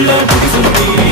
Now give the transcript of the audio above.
love is a